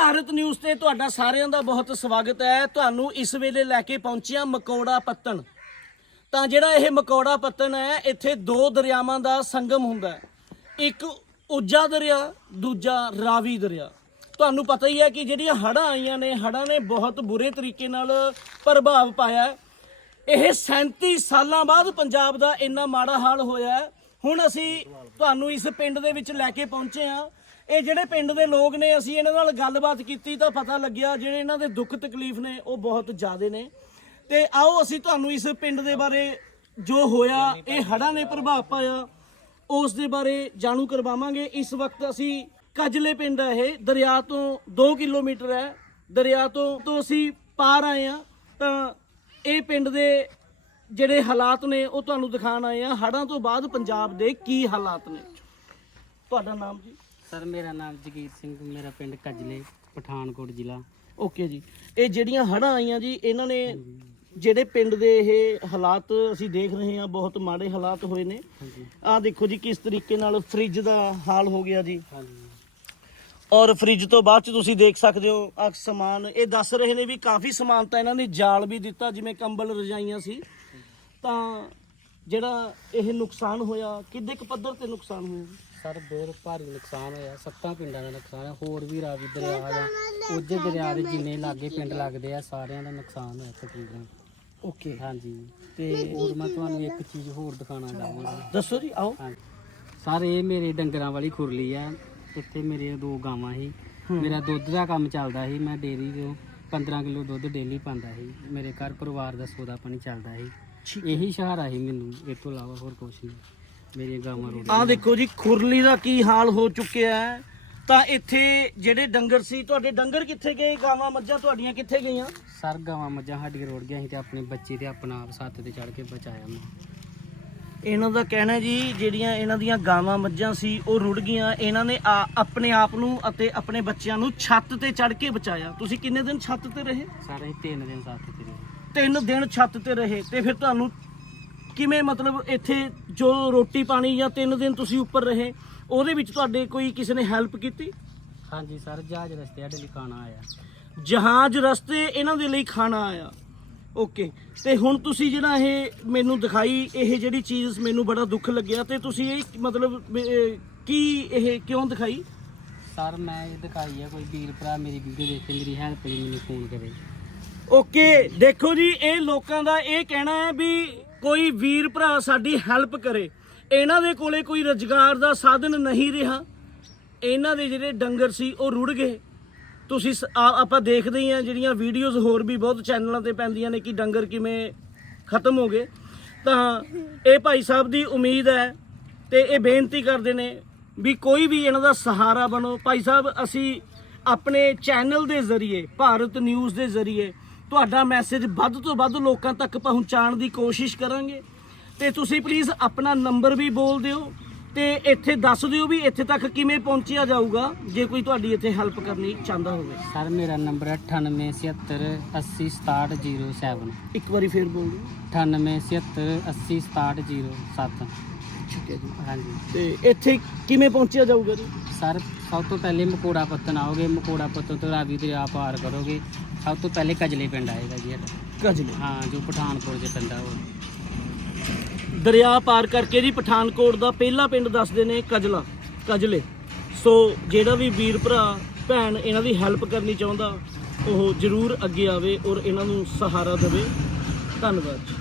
Bharat news ਤੇ ਤੁਹਾਡਾ ਸਾਰਿਆਂ ਦਾ ਬਹੁਤ ਸਵਾਗਤ ਹੈ। ਤੁਹਾਨੂੰ ਇਸ ਵੇਲੇ ਲੈ ਕੇ ਪਹੁੰਚਿਆ ਮਕੌੜਾ ਪੱਤਣ। ਤਾਂ ਜਿਹੜਾ ਇਹ ਮਕੌੜਾ ਪੱਤਣ ਹੈ, ਇੱਥੇ ਦੋ ਦਰਿਆਵਾਂ ਦਾ ਸੰਗਮ ਹੁੰਦਾ ਹੈ। ਇੱਕ ਉੱਜਾ ਦਰਿਆ, ਦੂਜਾ ਰਾਵੀ ਦਰਿਆ। ਤੁਹਾਨੂੰ ਪਤਾ ਹੀ ਹੈ ਕਿ ਜਿਹੜੀਆਂ ਹੜ੍ਹਾਂ ਆਈਆਂ ਨੇ, ਹੜ੍ਹਾਂ ਨੇ ਬਹੁਤ ਬੁਰੇ ਤਰੀਕੇ ਨਾਲ ਪ੍ਰਭਾਵ ਪਾਇਆ ਹੈ। ਇਹ 37 ਸਾਲਾਂ ਬਾਅਦ ਪੰਜਾਬ ਦਾ ਇੰਨਾ ਮਾੜਾ ਹਾਲ ਹੋਇਆ ਹੈ। ਹੁਣ ਅਸੀਂ ਤੁਹਾਨੂੰ ਇਸ ਪਿੰਡ ਦੇ ਵਿੱਚ ਲੈ ਕੇ ਪਹੁੰਚੇ ਹਾਂ। ਇਹ ਜਿਹੜੇ ਪਿੰਡ ਦੇ ਲੋਕ ਨੇ, ਅਸੀਂ ਇਹਨਾਂ ਨਾਲ ਗੱਲਬਾਤ ਕੀਤੀ ਤਾਂ ਪਤਾ ਲੱਗਿਆ ਜਿਹੜੇ ਇਹਨਾਂ ਦੇ ਦੁੱਖ ਤਕਲੀਫ ਨੇ, ਉਹ ਬਹੁਤ ਜ਼ਿਆਦੇ ਨੇ। ਤੇ ਆਓ ਅਸੀਂ ਤੁਹਾਨੂੰ ਇਸ ਪਿੰਡ ਦੇ ਬਾਰੇ ਜੋ ਹੋਇਆ, ਇਹ ਹੜ੍ਹਾਂ ਨੇ ਪ੍ਰਭਾਵ ਪਾਇਆ, ਉਸ ਦੇ ਬਾਰੇ ਜਾਣੂ ਕਰਵਾਵਾਂਗੇ। ਇਸ ਵਕਤ ਅਸੀਂ ਕਜਲੇ ਪਿੰਡ ਹੈ ਇਹ, ਦਰਿਆ ਤੋਂ 2 ਕਿਲੋਮੀਟਰ ਹੈ। ਦਰਿਆ ਤੋਂ ਤੋਂ ਅਸੀਂ ਪਾਰ ਆਏ ਆ ਤਾਂ ਇਹ ਪਿੰਡ ਦੇ ਜਿਹੜੇ ਹਾਲਾਤ ਨੇ, ਉਹ ਤੁਹਾਨੂੰ ਦਿਖਾਣ ਆਏ ਆ ਹੜ੍ਹਾਂ ਤੋਂ ਬਾਅਦ ਪੰਜਾਬ ਦੇ ਕੀ ਹਾਲਾਤ ਨੇ। ਤੁਹਾਡਾ ਨਾਮ ਜੀ? ਸਰ ਮੇਰਾ ਨਾਮ ਜਗੀਰ ਸਿੰਘ ਮੇਰਾ ਪਿੰਡ ਕਜਲੇ ਪਠਾਨਕੋਟ ਜ਼ਿਲ੍ਹਾ। ਓਕੇ ਜੀ। ਇਹ ਜਿਹੜੀਆਂ ਹੜ੍ਹਾਂ ਆਈਆਂ ਜੀ ਇਹਨਾਂ ਨੇ ਜਿਹੜੇ ਪਿੰਡ ਦੇ ਇਹ ਹਾਲਾਤ ਅਸੀਂ ਦੇਖ ਰਹੇ ਹਾਂ ਬਹੁਤ ਮਾੜੇ ਹਾਲਾਤ ਹੋਏ ਨੇ। ਆਹ ਦੇਖੋ ਜੀ ਕਿਸ ਤਰੀਕੇ ਨਾਲ ਫ੍ਰਿਜ ਦਾ ਹਾਲ ਹੋ ਗਿਆ ਜੀ। ਔਰ ਫ੍ਰਿਜ ਤੋਂ ਬਾਅਦ ਚ ਤੁਸੀਂ ਦੇਖ ਸਕਦੇ ਹੋ ਆ ਸਮਾਨ ਇਹ ਦੱਸ ਰਹੇ ਨੇ ਵੀ ਕਾਫੀ ਸਮਾਨ ਤਾਂ ਇਹਨਾਂ ਨੇ ਜਾਲ ਵੀ ਦਿੱਤਾ ਜਿਵੇਂ ਕੰਬਲ ਰਜਾਈਆਂ ਸੀ। ਤਾਂ ਜਿਹੜਾ ਇਹ ਨੁਕਸਾਨ ਹੋਇਆ ਕਿੱਦੇ ਕੁ ਪੱਧਰ ਤੇ ਨੁਕਸਾਨ ਹੋਇਆ? ਜੀ? ਸਰ ਬਹੁਤ ਭਾਰੀ ਨੁਕਸਾਨ ਹੋਇਆ। ਸੱਤਾਂ ਪਿੰਡਾਂ ਦਾ ਨੁਕਸਾਨ ਹੈ। ਹੋਰ ਵੀ ਰਾਵੀ ਦਰਿਆ ਜਾਂ ਉਹਦੇ ਦਰਿਆ ਦੇ ਜਿੰਨੇ ਲਾਗੇ ਪਿੰਡ ਲੱਗਦੇ ਆ ਸਾਰਿਆਂ ਦਾ ਨੁਕਸਾਨ ਹੋਇਆ ਤਕਰੀਬਨ। ਓਕੇ। ਹਾਂਜੀ। ਤੇ ਹੋਰ ਮੈਂ ਤੁਹਾਨੂੰ ਇੱਕ ਚੀਜ਼ ਹੋਰ ਦਿਖਾਣਾ ਚਾਹਾਂਗਾ। ਦੱਸੋ ਜੀ ਆਓ। ਹਾਂਜੀ। ਸਰ ਇਹ ਮੇਰੇ ਡੰਗਰਾਂ ਵਾਲੀ ਖੁਰਲੀ ਆ। ਇੱਥੇ ਮੇਰੇ ਦੋ ਗਾਵਾਂ ਸੀ। ਮੇਰਾ ਦੁੱਧ ਦਾ ਕੰਮ ਚੱਲਦਾ ਸੀ। ਮੈਂ ਡੇਅਰੀ ਤੋਂ 15 ਕਿਲੋ ਦੁੱਧ ਡੇਲੀ ਪਾਉਂਦਾ ਸੀ। ਮੇਰੇ ਘਰ ਪਰਿਵਾਰ ਦਾ ਸੌਦਾ ਪਾਣੀ ਚੱਲਦਾ ਸੀ। ਇਹੀ ਸਹਾਰਾ ਸੀ ਮੈਨੂੰ ਇਹ ਤੋਂ ਇਲਾਵਾ ਹੋਰ ਕੁਝ ਨਹੀਂ। ਮੇਰੀਆਂ ਗਾਵਾਂ ਰੋੜ ਆਹ ਦੇਖੋ ਜੀ ਖੁਰਲੀ ਦਾ ਕੀ ਹਾਲ ਹੋ ਚੁੱਕਿਆ ਹੈ? ਤਾਂ ਇੱਥੇ ਜਿਹੜੇ ਡੰਗਰ ਸੀ ਤੁਹਾਡੇ ਡੰਗਰ ਕਿੱਥੇ ਗਏ? ਗਾਵਾਂ ਮੱਝਾਂ ਤੁਹਾਡੀਆਂ ਕਿੱਥੇ ਗਈਆਂ? ਸਰ ਗਾਵਾਂ ਮੱਝਾਂ ਸਾਡੀਆਂ ਰੋੜ ਗਈਆਂ ਸੀ ਤੇ ਆਪਣੇ ਬੱਚੇ ਤੇ ਆਪਣਾ ਆਪ ਸੱਤ ਤੇ ਚੜ ਕੇ ਬਚਾਇਆ ਮੈਂ। ਇਹਨਾਂ ਦਾ ਕਹਿਣਾ ਹੈ ਜੀ ਜਿਹੜੀਆਂ ਇਹਨਾਂ ਦੀਆਂ ਗਾਵਾਂ ਮੱਝਾਂ ਸੀ ਉਹ ਰੁੜ ਗਈਆਂ। ਇਹਨਾਂ ਨੇ ਆ- ਆਪਣੇ ਆਪ ਨੂੰ ਅਤੇ ਆਪਣੇ ਬੱਚਿਆਂ ਨੂੰ ਛੱਤ ਤੇ ਚੜ ਕੇ ਬਚਾਇਆ। ਤੁਸੀਂ ਕਿੰਨੇ ਦਿਨ ਛੱਤ ਤੇ ਰਹੇ? ਸਾਰੇ ਅਸੀਂ ਤਿੰਨ ਦਿਨ ਸੱਤ ਤੇ ਤਿੰਨ ਦਿਨ ਛੱਤ ਤੇ ਰਹੇ ਤੇ ਫਿਰ ਤੁਹਾਨੂੰ ਕਿਵੇਂ ਮਤਲਬ ਇੱਥੇ ਜੋ ਰੋਟੀ ਪਾਣੀ ਜਾਂ ਤਿੰਨ ਦਿਨ ਤੁਸੀਂ ਉੱਪਰ ਰਹੇ ਉਹਦੇ ਵਿੱਚ ਤੁਹਾਡੇ ਕੋਈ ਕਿਸੇ ਨੇ ਹੈਲਪ ਕੀਤੀ? ਹਾਂਜੀ ਸਰ ਜਹਾਜ਼ ਰਸਤੇ ਸਾਡੇ ਲਈ ਖਾਣਾ ਆਇਆ। ਜਹਾਜ਼ ਰਸਤੇ ਇਹਨਾਂ ਦੇ ਲਈ ਖਾਣਾ ਆਇਆ। ਓਕੇ ਤੇ ਹੁਣ ਤੁਸੀਂ ਜਿਹੜਾ ਇਹ ਮੈਨੂੰ ਦਿਖਾਈ ਇਹ ਜਿਹੜੀ ਚੀਜ਼ ਮੈਨੂੰ ਬੜਾ ਦੁੱਖ ਲੱਗਿਆ ਤੇ ਤੁਸੀਂ ਇਹ ਮਤਲਬ ਕੀ ਇਹ ਕਿਉਂ ਦਿਖਾਈ? ਸਰ ਮੈਂ ਇਹ ਦਿਖਾਈ ਹੈ ਕੋਈ ਵੀਰ ਭਰਾ ਮੇਰੀ ਵੀਡੀਓ ਦੇਖ ਕੇ ਮੇਰੀ ਹੈਲਪ ਲਈ ਮੈਨੂੰ ਫੋਨ ਕਰੇ। ਓਕੇ, ਦੇਖੋ ਜੀ, ਇਹ ਲੋਕਾਂ ਦਾ ਇਹ ਕਹਿਣਾ ਹੈ ਵੀ ਕੋਈ ਵੀਰ ਭਰਾ ਸਾਡੀ ਹੈਲਪ ਕਰੇ। ਇਹਨਾਂ ਦੇ ਕੋਲੇ ਕੋਈ ਰੁਜ਼ਗਾਰ ਦਾ ਸਾਧਨ ਨਹੀਂ ਰਿਹਾ। ਇਹਨਾਂ ਦੇ ਜਿਹੜੇ ਡੰਗਰ ਸੀ, ਉਹ ਰੁੜ ਗਏ। ਤੁਸੀਂ ਸ- ਆਪਾਂ ਦੇਖਦੇ ਹੀ ਆ ਜਿਹੜੀਆਂ ਵੀਡੀਓਜ਼ ਹੋਰ ਵੀ ਬਹੁਤ ਚੈਨਲਾਂ ਤੇ ਪੈਂਦੀਆਂ ਨੇ ਕਿ ਡੰਗਰ ਕਿਵੇਂ ਖਤਮ ਹੋ ਗਏ। ਤਾਂ ਇਹ ਭਾਈ ਸਾਹਿਬ ਦੀ ਉਮੀਦ ਹੈ ਤੇ ਇਹ ਬੇਨਤੀ ਕਰਦੇ ਨੇ ਵੀ ਕੋਈ ਵੀ ਇਹਨਾਂ ਦਾ ਸਹਾਰਾ ਬਣੋ। ਭਾਈ ਸਾਹਿਬ, ਅਸੀਂ ਆਪਣੇ ਚੈਨਲ ਦੇ ਜ਼ਰੀਏ, ਭਾਰਤ ਨਿਊਜ਼ ਦੇ ਜ਼ਰੀਏ ਤੁਹਾਡਾ ਮੈਸੇਜ ਵੱਧ ਤੋਂ ਵੱਧ ਲੋਕਾਂ ਤੱਕ ਪਹੁੰਚਾਉਣ ਦੀ ਕੋਸ਼ਿਸ਼ ਕਰਾਂਗੇ। ਤੇ ਤੁਸੀਂ ਪਲੀਜ਼ ਆਪਣਾ ਨੰਬਰ ਵੀ ਬੋਲ ਦਿਓ ਤੇ ਇੱਥੇ ਦੱਸ ਦਿਓ ਵੀ ਇੱਥੇ ਤੱਕ ਕਿਵੇਂ ਪਹੁੰਚਿਆ ਜਾਊਗਾ ਜੇ ਕੋਈ ਤੁਹਾਡੀ ਇੱਥੇ ਹੈਲਪ ਕਰਨੀ ਚਾਹੁੰਦਾ ਹੋਵੇ। ਸਰ ਮੇਰਾ ਨੰਬਰ ਹੈ 9876806707 ਇੱਕ ਵਾਰੀ ਫੇਰ ਬੋਲ ਦਿਓ। 9876806707 ਠੀਕ ਹੈ ਜੀ। ਹਾਂਜੀ। ਤੇ ਇੱਥੇ ਕਿਵੇਂ ਪਹੁੰਚਿਆ ਜਾਊਗਾ ਜੀ? ਸਰ ਸਭ ਤੋਂ ਪਹਿਲੇ ਮਕੋੜਾ ਪੱਤਨ ਆਓਗੇ ਮਕੋੜਾ ਪੱਤਨ ਤੋਂ ਰਾਵੀ ਦਰਿਆ ਪਾਰ ਕਰੋਗੇ। ਸਭ ਤੋਂ ਪਹਿਲੇ ਕਜਲੇ ਪਿੰਡ ਆਏਗਾ ਜੀ ਸਾਡਾ। ਕਜਲੇ? ਹਾਂ ਜੋ ਪਠਾਨਕੋਟ 'ਚ ਪੈਂਦਾ ਉਹ। ਦਰਿਆ ਪਾਰ ਕਰਕੇ ਜੀ ਪਠਾਨਕੋਟ ਦਾ ਪਹਿਲਾ ਪਿੰਡ ਦੱਸਦੇ ਨੇ ਕਜਲਾ ਕਜਲੇ। ਸੋ ਜਿਹੜਾ ਵੀ ਵੀਰ ਭਰਾ ਭੈਣ ਇਹਨਾਂ ਦੀ ਹੈਲਪ ਕਰਨੀ ਚਾਹੁੰਦਾ ਉਹ ਜਰੂਰ ਅੱਗੇ ਆਵੇ ਔਰ ਇਹਨਾਂ ਨੂੰ ਸਹਾਰਾ ਦੇਵੇ। ਧੰਨਵਾਦ ਜੀ।